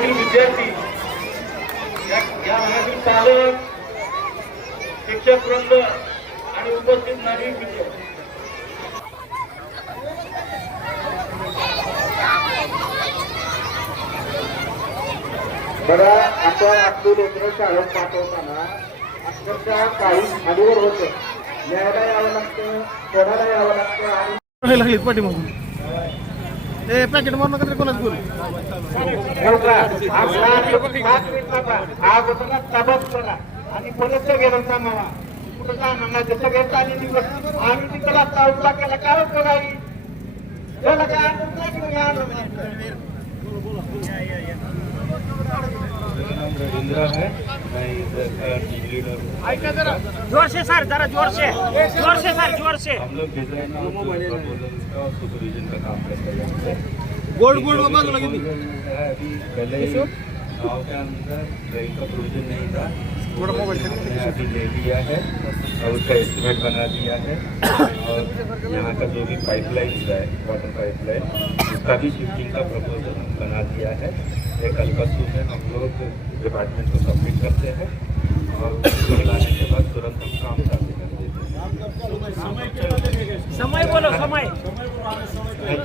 वर्गातील विद्यार्थी. या भागातील पालक शिक्षक वृंद आणि उपस्थित नागरिक विद्यार्थी बघा आपण आपली लेकरं शाळेत पाठवताना अक्षरशः काही खालीवर होत. न्यायालय यावं लागतं कोणाला यावं लागतं आणि लागली पाठीमागून. ए पॅकेट मारून नका तरी कोणाच बोल. आणि परत गेलं मामा कुठं म्हणा जसं घेत आली आम्ही लागता उठला केला काय आहे. त्याला काय ज़ोर से सर जरा ज़ोर से ज़ोर से सर ज़ोर से हम लोग और सुपरविजन का काम करते हैं गोल्ड गोल्ड अभी पहले गाँव के अंदर का प्रोविज़न नहीं था अभी ले लिया है और उसका एस्टिमेट बना दिया है। और यहाँ का जो भी पाइपलाइन है वाटर पाइपलाइन उसका भी शिफ्टिंग का प्रपोजल बना दिया है। ये कल परसों में हम लोग डिपार्टमेंट को सबमिट करते हैं। और उसको लाने के बाद तुरंत हम काम चालू कर देते हैं समय बोलो समय।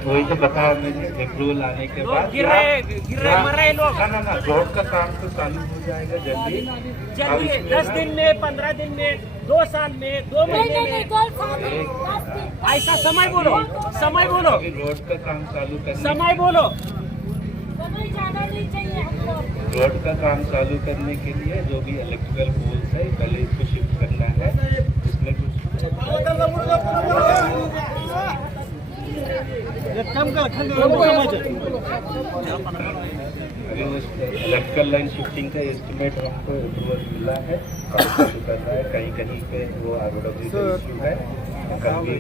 वही तो बताया मैंने अप्रूवल आने के बाद गिर रहे गिर रहे मर रहे लोग। ना ना रोड का काम तो चालू हो जाएगा जल्दी। जल्दी दस दिन में पंद्रह दिन में दो साल में दो महीने नहीं नहीं में ऐसा समय बोलो समय बोलो। रोड का काम चालू करने समय बोलो। रोड का काम चालू करने के लिए जो भी इलेक्ट्रिकल पोल्स है, पहले इसको शिफ्ट करना है। इसमें कुछ इलेक्ट्रिकल लाइन शिफ्टिंग का एस्टिमेट हमको अप्रूवल मिला है। काम कर रहा है। कहीं कहीं पे वो आर का इशू है। कल भी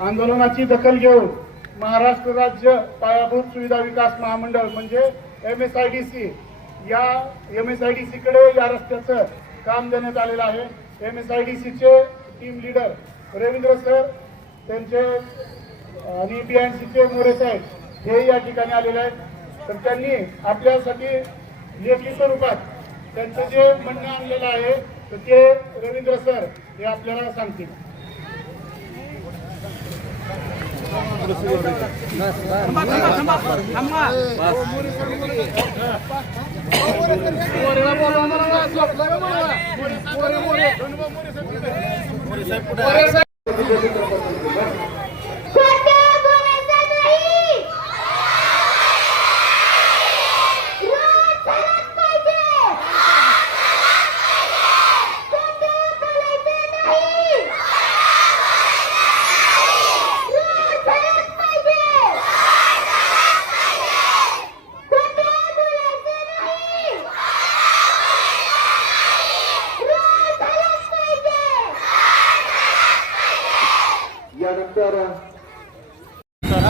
आंदोलनाची दखल घेऊन महाराष्ट्र राज्य पायाभूत सुविधा विकास महामंडळ म्हणजे M S I D C या एम एस आय डी सीकडे या रस्त्याचं काम देण्यात आलेलं आहे. एम एस आय डी सीचे टीम लीडर रवींद्र सर त्यांचे आणि बी एन सीचे मोरे साहेब हे या ठिकाणी आलेले आहेत. तर त्यांनी आपल्यासाठी लेखी स्वरूपात त्यांचं जे म्हणणं आणलेलं आहे तर ते रवींद्र सर हे आपल्याला सांगतील. खोटे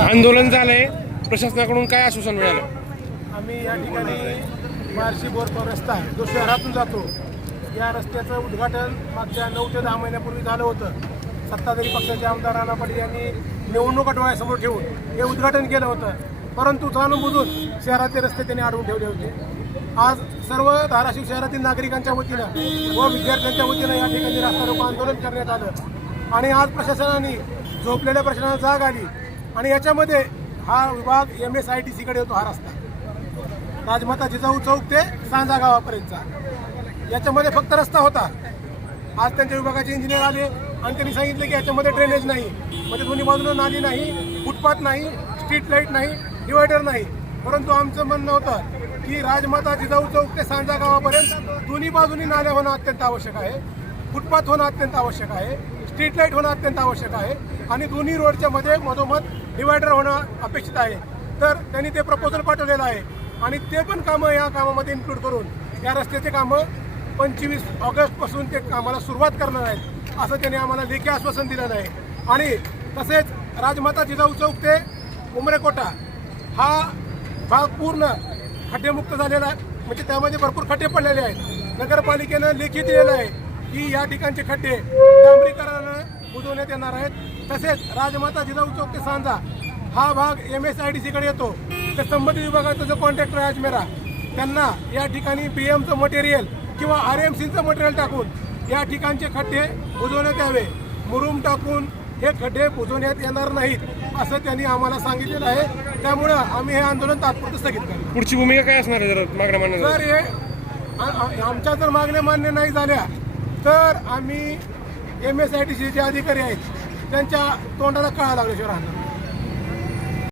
आंदोलन झालंय. प्रशासनाकडून काय आश्वासन मिळालं? आम्ही या ठिकाणी बार्शी बोरगाव रस्ता आहे. जो शहरातून जातो या रस्त्याचं उद्घाटन मागच्या नऊ ते दहा महिन्यापूर्वी झालं होतं. सत्ताधारी पक्षाचे आमदार राणा पाटील यांनी निवडणुका डोळ्यासमोर ठेवून हे उद्घाटन केलं होतं. परंतु जाणूनबुजून शहराचे रस्ते त्यांनी अडवून ठेवले होते. आज सर्व धाराशिव शहरातील नागरिकांच्या वतीनं व विद्यार्थ्यांच्या वतीनं या ठिकाणी रास्ता रोको आंदोलन करण्यात आलं. आणि आज प्रशासनाने झोपलेल्या प्रश्नाला जाग आली आणि याच्यामध्ये हा विभाग एम एस आय टी सीकडे होतो हा रस्ता. राजमाता जिजाऊ चौक ते सांजा गावापर्यंतचा. याच्यामध्ये फक्त रस्ता होता. आज त्यांच्या विभागाचे इंजिनियर आले आणि त्यांनी सांगितलं की याच्यामध्ये ड्रेनेज नाही. म्हणजे दोन्ही बाजूला नाली नाही फुटपाथ नाही स्ट्रीट लाइट नाही डिवायडर नाही. परंतु आमचं म्हणणं होतं की राजमाता जिजाऊ चौक ते सांजा गावापर्यंत दोन्ही बाजूनी नाल्या होणं अत्यंत आवश्यक आहे. फुटपाथ होणं अत्यंत आवश्यक आहे. स्ट्रीट लाइट होणं अत्यंत आवश्यक आहे. आणि दोन्ही रोडच्या मध्ये मधोमध डिवायडर होणं अपेक्षित आहे. तर त्यांनी ते प्रपोजल पाठवलेलं आहे. आणि ते पण कामं या कामामध्ये इन्क्लूड करून या रस्त्याचे कामं पंचवीस ऑगस्टपासून ते कामाला सुरुवात करणार आहेत असं त्यांनी आम्हाला लेखी आश्वासन दिलं आहे आणि तसेच राजमाता जिजाऊ चौक ते उमरेकोटा हा भाग पूर्ण खड्डेमुक्त झालेला आहे. म्हणजे त्यामध्ये भरपूर खड्डे पडलेले आहेत. नगरपालिकेनं लेखी दिलेलं आहे की या ठिकाणचे खड्डे डांबरीकरणानं बुजवण्यात येणार आहेत. तसेच राजमाता जिजाऊ चौक ते सांजा हा भाग एम एस आय डी सीकडे येतो. तर संबंधित विभागाचा जो कॉन्ट्रॅक्टर आहे अजमेरा त्यांना या ठिकाणी बी एमचं मटेरियल किंवा आर एम सीचं मटेरियल टाकून या ठिकाणचे खड्डे बुजवण्यात यावे. मुरुम टाकून हे खड्डे बुजवण्यात येणार नाहीत असं त्यांनी आम्हाला सांगितलेलं आहे. त्यामुळं आम्ही हे आंदोलन तात्पुरतं स्थगित करू पुढची भूमिका काय असणार आहे जर मागण्या मान्य जर हे आमच्या जर मागण्या मान्य नाही झाल्या तर आम्ही एम एस आय टी सीचे अधिकारी आहेत त्यांच्या तोंडाला कळा लागल्याशिवाय राहणार